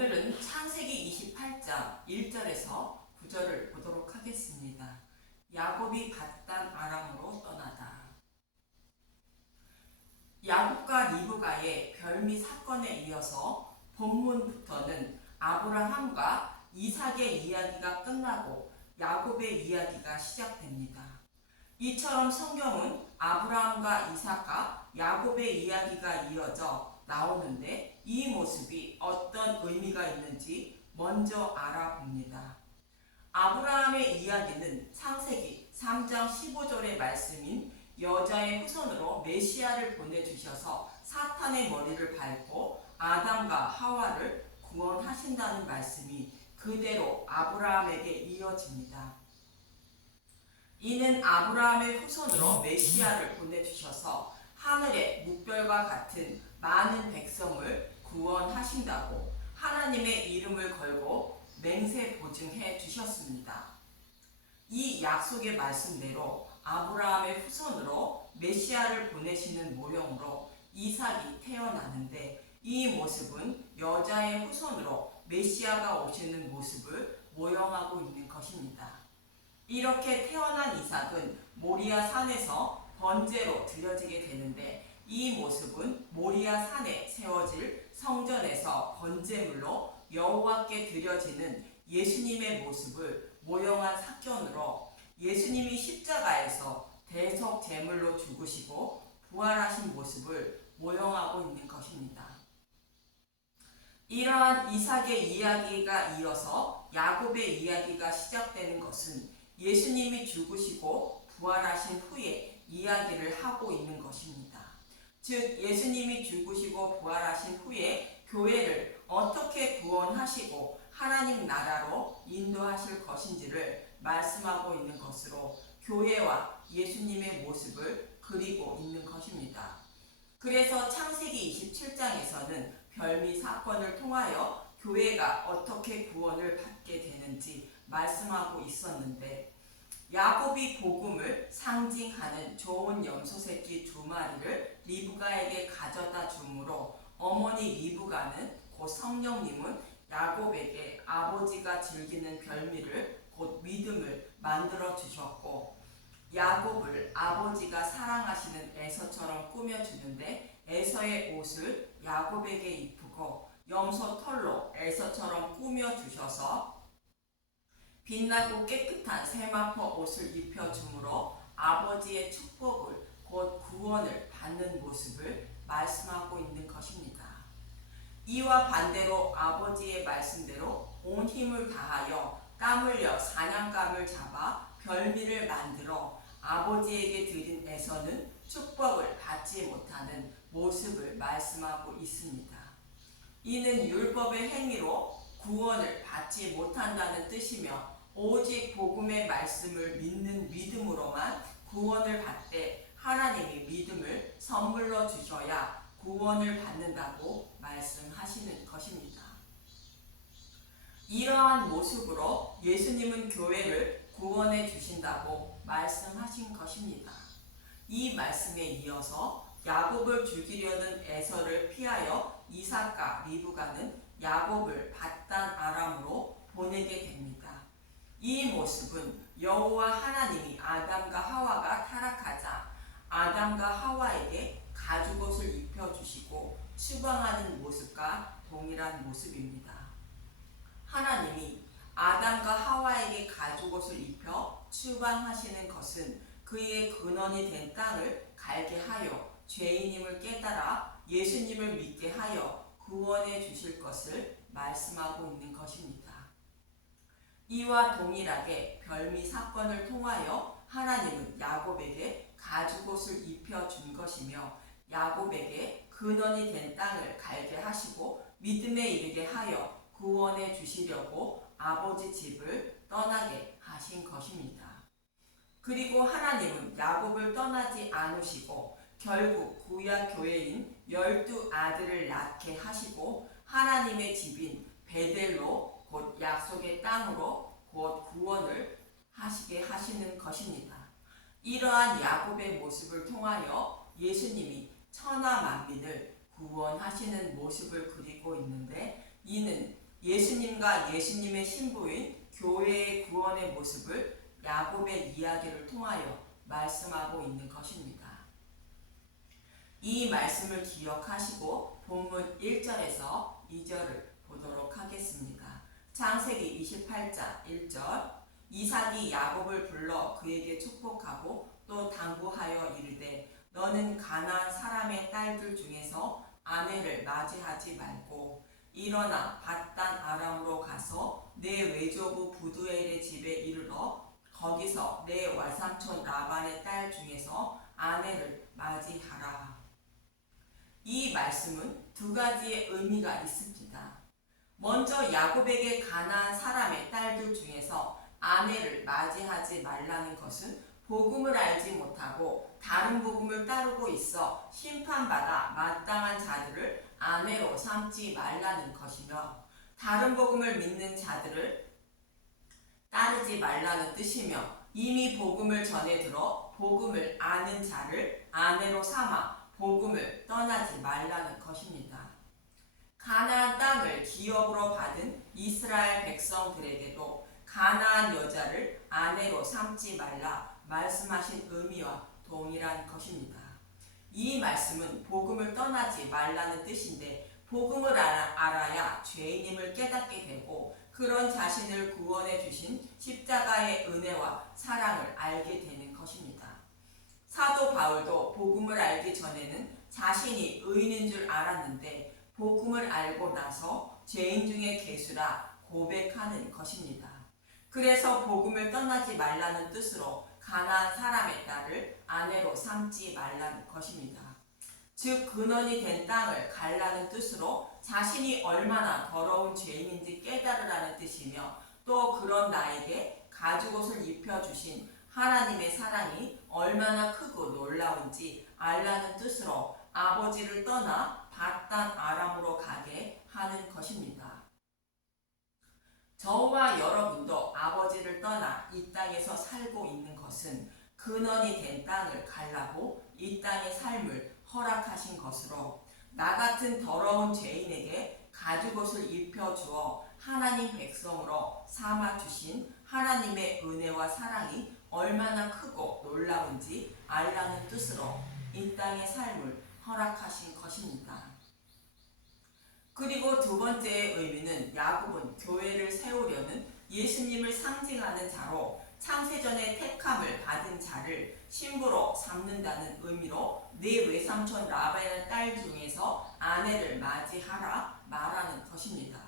오늘은 창세기 28장 1절에서 9절을 보도록 하겠습니다. 야곱이 밧단 아람으로 떠나다. 야곱과 리브가의 별미 사건에 이어서 본문부터는 아브라함과 이삭의 이야기가 끝나고 야곱의 이야기가 시작됩니다. 이처럼 성경은 아브라함과 이삭과 야곱의 이야기가 이어져 나오는데 이 모습이 어떤 의미가 있는지 먼저 알아봅니다. 아브라함의 이야기는 창세기 3장 15절의 말씀인 여자의 후손으로 메시아를 보내주셔서 사탄의 머리를 밟고 아담과 하와를 구원하신다는 말씀이 그대로 아브라함에게 이어집니다. 이는 아브라함의 후손으로 메시아를 보내주셔서 하늘의 묵별과 같은 많은 백성을 구원하신다고 하나님의 이름을 걸고 맹세 보증해 주셨습니다. 이 약속의 말씀대로 아브라함의 후손으로 메시아를 보내시는 모형으로 이삭이 태어나는데 이 모습은 여자의 후손으로 메시아가 오시는 모습을 모형하고 있는 것입니다. 이렇게 태어난 이삭은 모리아 산에서 번제로 드려지게 되는데 이 모습은 모리아 산에 세워질 성전에서 번제물로 여호와께 드려지는 예수님의 모습을 모형한 사건으로 예수님이 십자가에서 대속 제물로 죽으시고 부활하신 모습을 모형하고 있는 것입니다. 이러한 이삭의 이야기가 이어서 야곱의 이야기가 시작되는 것은 예수님이 죽으시고 부활하신 후에 이야기를 하고 있는 것입니다. 즉 예수님이 죽으시고 부활하신 후에 교회를 어떻게 구원하시고 하나님 나라로 인도하실 것인지를 말씀하고 있는 것으로 교회와 예수님의 모습을 그리고 있는 것입니다. 그래서 창세기 27장에서는 별미 사건을 통하여 교회가 어떻게 구원을 받게 되는지 말씀하고 있었는데 야곱이 복음을 상징하는 좋은 염소 새끼 2마리를 리브가에게 가져다 주므로 어머니 리브가는 곧 성령님은 야곱에게 아버지가 즐기는 별미를 곧 믿음을 만들어 주셨고 야곱을 아버지가 사랑하시는 에서처럼 꾸며주는데 에서의 옷을 야곱에게 입히고 염소 털로 에서처럼 꾸며주셔서 빛나고 깨끗한 세마포 옷을 입혀주므로 아버지의 축복을 곧 구원을 받는 모습을 말씀하고 있는 것입니다. 이와 반대로 아버지의 말씀대로 온 힘을 다하여 땀 흘려 사냥감을 잡아 별미를 만들어 아버지에게 드린 에서는 축복을 받지 못하는 모습을 말씀하고 있습니다. 이는 율법의 행위로 구원을 받지 못한다는 뜻이며 오직 복음의 말씀을 믿는 믿음으로만 구원을 받되 하나님이 믿음을 선물로 주셔야 구원을 받는다고 말씀하시는 것입니다. 이러한 모습으로 예수님은 교회를 구원해 주신다고 말씀하신 것입니다. 이 말씀에 이어서 야곱을 죽이려는 에서를 피하여 이삭과 리브가는 야곱을 밧단 아람으로 보내게 됩니다. 이 모습은 여호와 하나님이 아담과 하와가 타락하자 아담과 하와에게 가죽옷을 입혀주시고 추방하는 모습과 동일한 모습입니다. 하나님이 아담과 하와에게 가죽옷을 입혀 추방하시는 것은 그의 근원이 된 땅을 갈게 하여 죄인임을 깨달아 예수님을 믿게 하여 구원해 주실 것을 말씀하고 있는 것입니다. 이와 동일하게 별미 사건을 통하여 하나님은 야곱에게 가죽옷을 입혀준 것이며 야곱에게 근원이 된 땅을 갈게 하시고 믿음에 이르게 하여 구원해 주시려고 아버지 집을 떠나게 하신 것입니다. 그리고 하나님은 야곱을 떠나지 않으시고 결국 구약 교회인 12아들을 낳게 하시고 하나님의 집인 베델로 곧 약속의 땅으로 곧 구원을 하시게 하시는 것입니다. 이러한 야곱의 모습을 통하여 예수님이 천하 만민을 구원하시는 모습을 그리고 있는데 이는 예수님과 예수님의 신부인 교회의 구원의 모습을 야곱의 이야기를 통하여 말씀하고 있는 것입니다. 이 말씀을 기억하시고 본문 1절에서 2절을 보도록 하겠습니다. 창세기 28장 1절. 이삭이 야곱을 불러 그에게 축복하고 또 당부하여 이르되 너는 가나안 사람의 딸들 중에서 아내를 맞이하지 말고 일어나 밧단 아람으로 가서 내 외조부 부두엘의 집에 이르러 거기서 내 외삼촌 라반의 딸 중에서 아내를 맞이하라. 이 말씀은 두 가지의 의미가 있습니다. 먼저 야곱에게 가나안 사람의 딸들 중에서 아내를 맞이하지 말라는 것은 복음을 알지 못하고 다른 복음을 따르고 있어 심판받아 마땅한 자들을 아내로 삼지 말라는 것이며, 다른 복음을 믿는 자들을 따르지 말라는 뜻이며, 이미 복음을 전해 들어 복음을 아는 자를 아내로 삼아 복음을 떠나지 말라는 것입니다. 가나안 땅을 기업으로 받은 이스라엘 백성들에게도 가나안 여자를 아내로 삼지 말라 말씀하신 의미와 동일한 것입니다. 이 말씀은 복음을 떠나지 말라는 뜻인데, 복음을 알아야 죄인임을 깨닫게 되고 그런 자신을 구원해 주신 십자가의 은혜와 사랑을 알게 되는 것입니다. 사도 바울도 복음을 알기 전에는 자신이 의인인 줄 알았는데 복음을 알고 나서 죄인 중에 괴수라 고백하는 것입니다. 그래서 복음을 떠나지 말라는 뜻으로 가나안 사람의 딸을 아내로 삼지 말라는 것입니다. 즉 근원이 된 땅을 갈라는 뜻으로 자신이 얼마나 더러운 죄인인지 깨달으라는 뜻이며, 또 그런 나에게 가죽옷을 입혀주신 하나님의 사랑이 얼마나 크고 놀라운지 알라는 뜻으로 아버지를 떠나 밧단 아람으로 가게 하는 것입니다. 저와 여러분도 아버지를 떠나 이 땅에서 살고 있는 것은 근원이 된 땅을 갈라고 이 땅의 삶을 허락하신 것으로, 나 같은 더러운 죄인에게 가죽옷을 입혀주어 하나님 백성으로 삼아주신 하나님의 은혜와 사랑이 얼마나 크고 놀라운지 알라는 뜻으로 이 땅의 삶을 허락하신 것입니다. 그리고 두 번째의 의미는 야곱은 교회를 세우려는 예수님을 상징하는 자로 창세전에 택함을 받은 자를 신부로 삼는다는 의미로 네 외삼촌 라반의 딸 중에서 아내를 맞이하라 말하는 것입니다.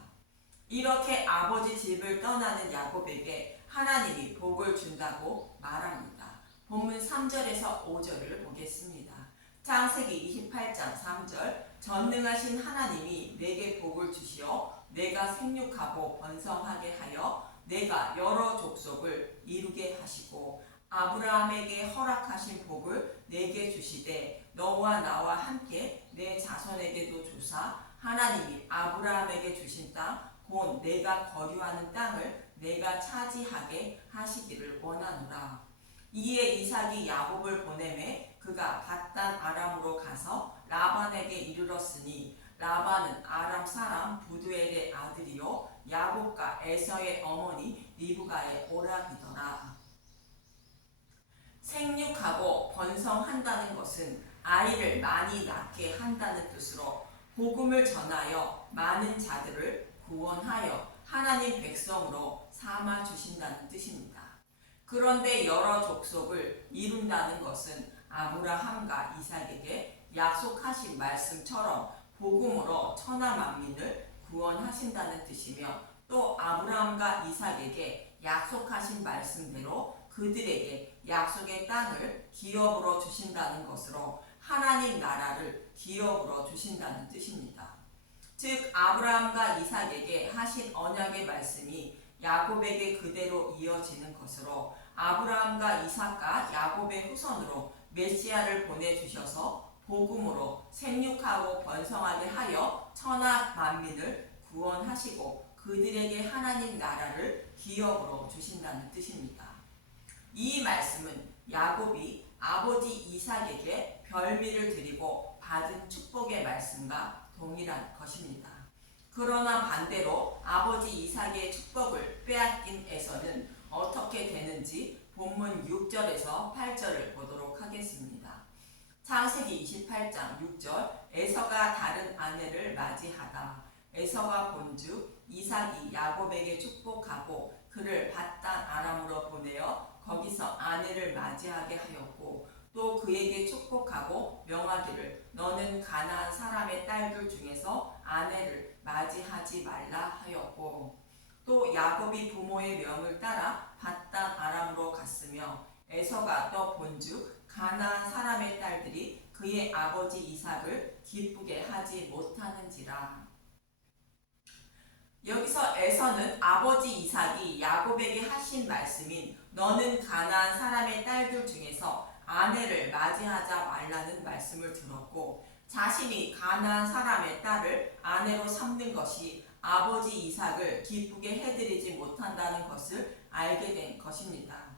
이렇게 아버지 집을 떠나는 야곱에게 하나님이 복을 준다고 말합니다. 본문 3절에서 5절을 보겠습니다. 창세기 28장 3절. 전능하신 하나님이 내게 복을 주시어 내가 생육하고 번성하게 하여 내가 여러 족속을 이루게 하시고 아브라함에게 허락하신 복을 내게 주시되 너와 나와 함께 내 자손에게도 주사 하나님이 아브라함에게 주신 땅 곧 내가 거류하는 땅을 내가 차지하게 하시기를 원하노라. 이에 이삭이 야곱을 보내매 그가 밧단 아람으로 가서 라반에게 이르렀으니 라반은 아람 사람 부두엘의 아들이요 야곱과 에서의 어머니 리브가의 오라비더라. 생육하고 번성한다는 것은 아이를 많이 낳게 한다는 뜻으로 복음을 전하여 많은 자들을 구원하여 하나님 백성으로 삼아 주신다는 뜻입니다. 그런데 여러 족속을 이룬다는 것은 아브라함과 이삭에게 약속하신 말씀처럼 복음으로 천하 만민을 구원하신다는 뜻이며, 또 아브라함과 이삭에게 약속하신 말씀대로 그들에게 약속의 땅을 기업으로 주신다는 것으로 하나님 나라를 기업으로 주신다는 뜻입니다. 즉 아브라함과 이삭에게 하신 언약의 말씀이 야곱에게 그대로 이어지는 것으로 아브라함과 이삭과 야곱의 후손으로 메시아를 보내주셔서 복음으로 생육하고 번성하게 하여 천하 만민을 구원하시고 그들에게 하나님 나라를 기업으로 주신다는 뜻입니다. 이 말씀은 야곱이 아버지 이삭에게 별미를 드리고 받은 축복의 말씀과 동일한 것입니다. 그러나 반대로 아버지 이삭의 축복을 빼앗긴 에서는 어떻게 되는지 본문 6절에서 8절을 보도록 하겠습니다. 창세기 28장 6절 에서가 다른 아내를 맞이하다. 에서가 본즉 이삭이 야곱에게 축복하고 그를 밧단 아람으로 보내어 거기서 아내를 맞이하게 하였고 또 그에게 축복하고 명하기를 너는 가나안 사람의 딸들 중에서 아내를 맞이하지 말라 하였고 또 야곱이 부모의 명을 따라 밧단 아람으로 갔으며 에서가 또 본즉 가나안 사람의 딸들이 그의 아버지 이삭을 기쁘게 하지 못하는지라. 여기서 에서는 아버지 이삭이 야곱에게 하신 말씀인 너는 가나안 사람의 딸들 중에서 아내를 맞이하자 말라는 말씀을 들었고 자신이 가나안 사람의 딸을 아내로 삼는 것이 아버지 이삭을 기쁘게 해드리지 못한다는 것을 알게 된 것입니다.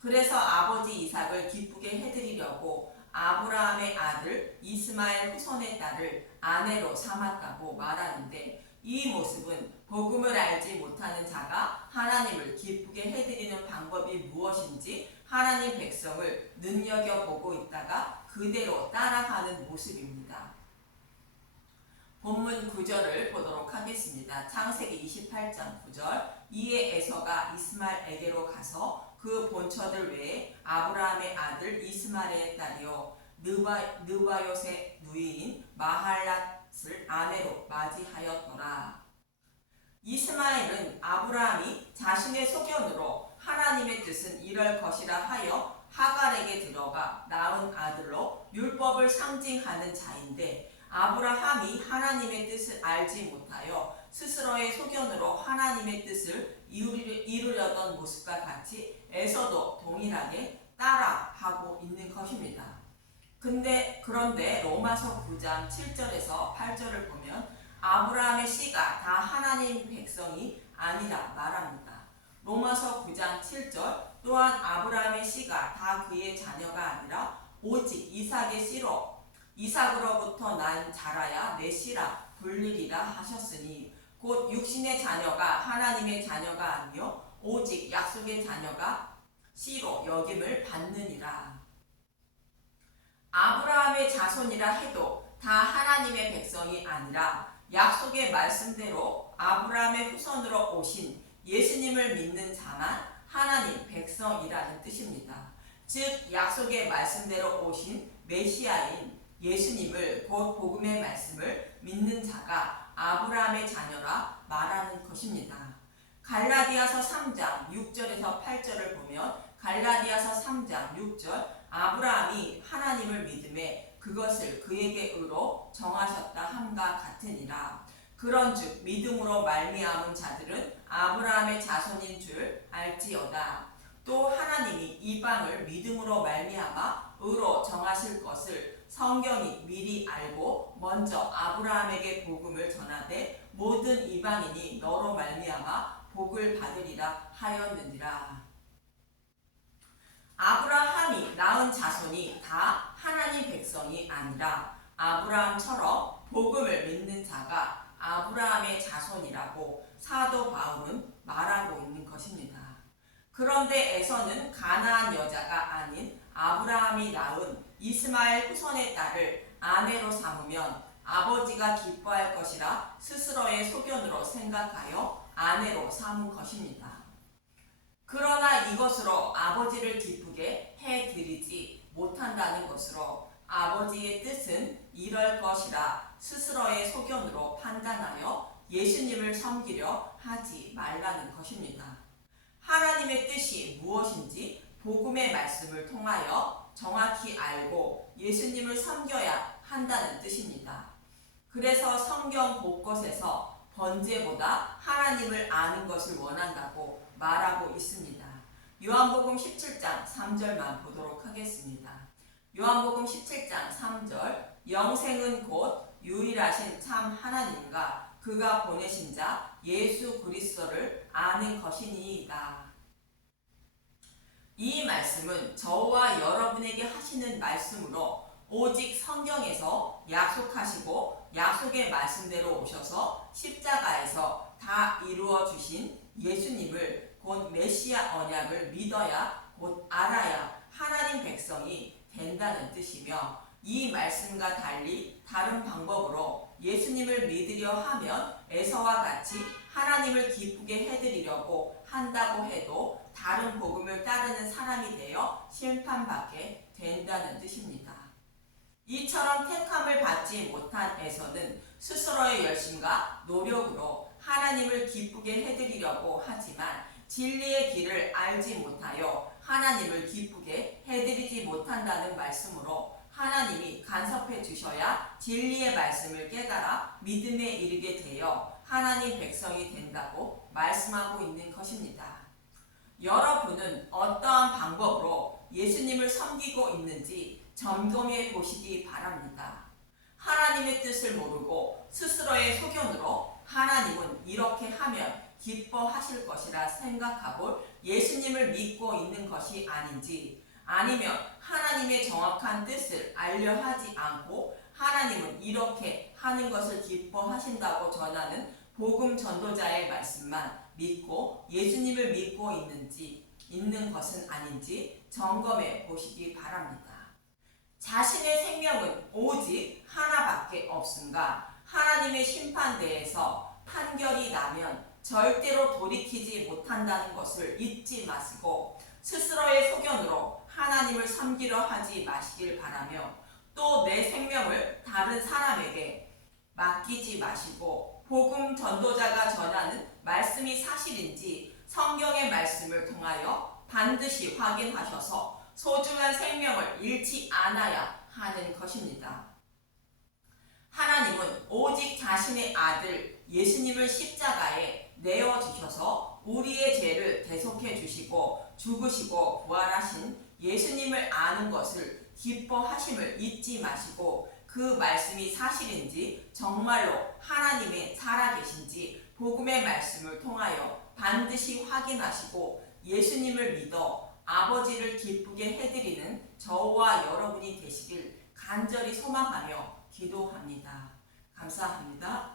그래서 아버지 이삭을 기쁘게 해드리려고 아브라함의 아들 이스마엘 후손의 딸을 아내로 삼았다고 말하는데 이 모습은 복음을 알지 못하는 자가 하나님을 기쁘게 해드리는 방법이 무엇인지 하나님 백성을 눈여겨보고 있다가 그대로 따라가는 모습입니다. 본문 9절을 보도록 하겠습니다. 창세기 28장 9절 이에 에서가 이스마엘에게로 가서 그 본처들 외에 아브라함의 아들 이스마엘의 딸이요 느바요의 누이인 마할랏을 아내로 맞이하였더라. 이스마엘은 아브라함이 자신의 소견으로 하나님의 뜻은 이럴 것이라 하여 하갈에게 들어가 낳은 아들로 율법을 상징하는 자인데 아브라함이 하나님의 뜻을 알지 못하여 스스로의 소견으로 하나님의 뜻을 이루려던 모습과 같이 에서도 동일하게 따라하고 있는 것입니다. 그런데 로마서 9장 7절에서 8절을 보면 아브라함의 씨가 다 하나님 백성이 아니라 말합니다. 로마서 9장 7절 또한 아브라함의 씨가 다 그의 자녀가 아니라 오직 이삭의 씨로 이삭으로부터 난 자라야 내 씨라 불리리라 하셨으니 곧 육신의 자녀가 하나님의 자녀가 아니요 오직 약속의 자녀가 씨로 여김을 받느니라. 아브라함의 자손이라 해도 다 하나님의 백성이 아니라 약속의 말씀대로 아브라함의 후손으로 오신 예수님을 믿는 자만 하나님 백성이라는 뜻입니다. 즉 약속의 말씀대로 오신 메시아인 예수님을 곧 복음의 말씀을 믿는 자가 아브라함의 자녀라 말하는 것입니다. 갈라디아서 3장 6절에서 8절을 보면 갈라디아서 3장 6절 아브라함이 하나님을 믿음에 그것을 그에게 의로 정하셨다 함과 같으니라. 그런즉 믿음으로 말미암은 자들은 아브라함의 자손인 줄 알지어다. 또 하나님이 이방을 믿음으로 말미암아 의로 정하실 것을 성경이 미리 알고 먼저 아브라함에게 복음을 전하되 모든 이방인이 너로 말미암아 복을 받으리라 하였느니라. 아브라함이 낳은 자손이 다 하나님 백성이 아니라 아브라함처럼 복음을 믿는 자가 아브라함의 자손이라고 사도 바울은 말하고 있는 것입니다. 그런데 에서는 가나안 여자가 아닌 아브라함이 낳은 이스마엘 후손의 딸을 아내로 삼으면 아버지가 기뻐할 것이라 스스로의 소견으로 생각하여 아내로 삼은 것입니다. 그러나 이것으로 아버지를 기쁘게 해드리지 못한다는 것으로 아버지의 뜻은 이럴 것이라 스스로의 소견으로 판단하여 예수님을 섬기려 하지 말라는 것입니다. 하나님의 뜻이 무엇인지 복음의 말씀을 통하여 정확히 알고 예수님을 섬겨야 한다는 뜻입니다. 그래서 성경 곳곳에서 번제보다 하나님을 아는 것을 원한다고 말하고 있습니다. 요한복음 17장 3절만 보도록 하겠습니다. 요한복음 17장 3절 영생은 곧 유일하신 참 하나님과 그가 보내신 자 예수 그리스도를 아는 것이니이다. 이 말씀은 저와 여러분에게 하시는 말씀으로 오직 성경에서 약속하시고 약속의 말씀대로 오셔서 십자가에서 다 이루어 주신 예수님을 곧 메시아 언약을 믿어야 곧 알아야 하나님 백성이 된다는 뜻이며, 이 말씀과 달리 다른 방법으로 예수님을 믿으려 하면 에서와 같이 하나님을 기쁘게 해드리려고 한다고 해도 다른 복음을 따르는 사람이 되어 심판받게 된다는 뜻입니다. 이처럼 택함을 받지 못한 에서는 스스로의 열심과 노력으로 하나님을 기쁘게 해드리려고 하지만 진리의 길을 알지 못하여 하나님을 기쁘게 해드리지 못한다는 말씀으로 하나님이 간섭해 주셔야 진리의 말씀을 깨달아 믿음에 이르게 되어 하나님 백성이 된다고 말씀하고 있는 것입니다. 여러분은 어떠한 방법으로 예수님을 섬기고 있는지 점검해 보시기 바랍니다. 하나님의 뜻을 모르고 스스로의 소견으로 하나님은 이렇게 하면 기뻐하실 것이라 생각하고 예수님을 믿고 있는 것이 아닌지, 아니면 하나님의 정확한 뜻을 알려 하지 않고 하나님은 이렇게 하는 것을 기뻐하신다고 전하는 복음 전도자의 말씀만 믿고 예수님을 믿고 있는 것은 아닌지 점검해 보시기 바랍니다. 자신의 생명은 오직 하나밖에 없음과 하나님의 심판대에서 판결이 나면 절대로 돌이키지 못한다는 것을 잊지 마시고 스스로의 소견으로 하나님을 섬기려 하지 마시길 바라며, 또 내 생명을 다른 사람에게 맡기지 마시고 복음 전도자가 전하는 말씀이 사실인지 성경의 말씀을 통하여 반드시 확인하셔서 소중한 생명을 잃지 않아야 하는 것입니다. 하나님은 오직 자신의 아들 예수님을 십자가에 내어주셔서 우리의 죄를 대속해 주시고 죽으시고 부활하신 예수님을 아는 것을 기뻐하심을 잊지 마시고, 그 말씀이 사실인지 정말로 하나님의 살아계신지 복음의 말씀을 통하여 반드시 확인하시고 예수님을 믿어 아버지를 기쁘게 해드리는 저와 여러분이 되시길 간절히 소망하며 기도합니다. 감사합니다.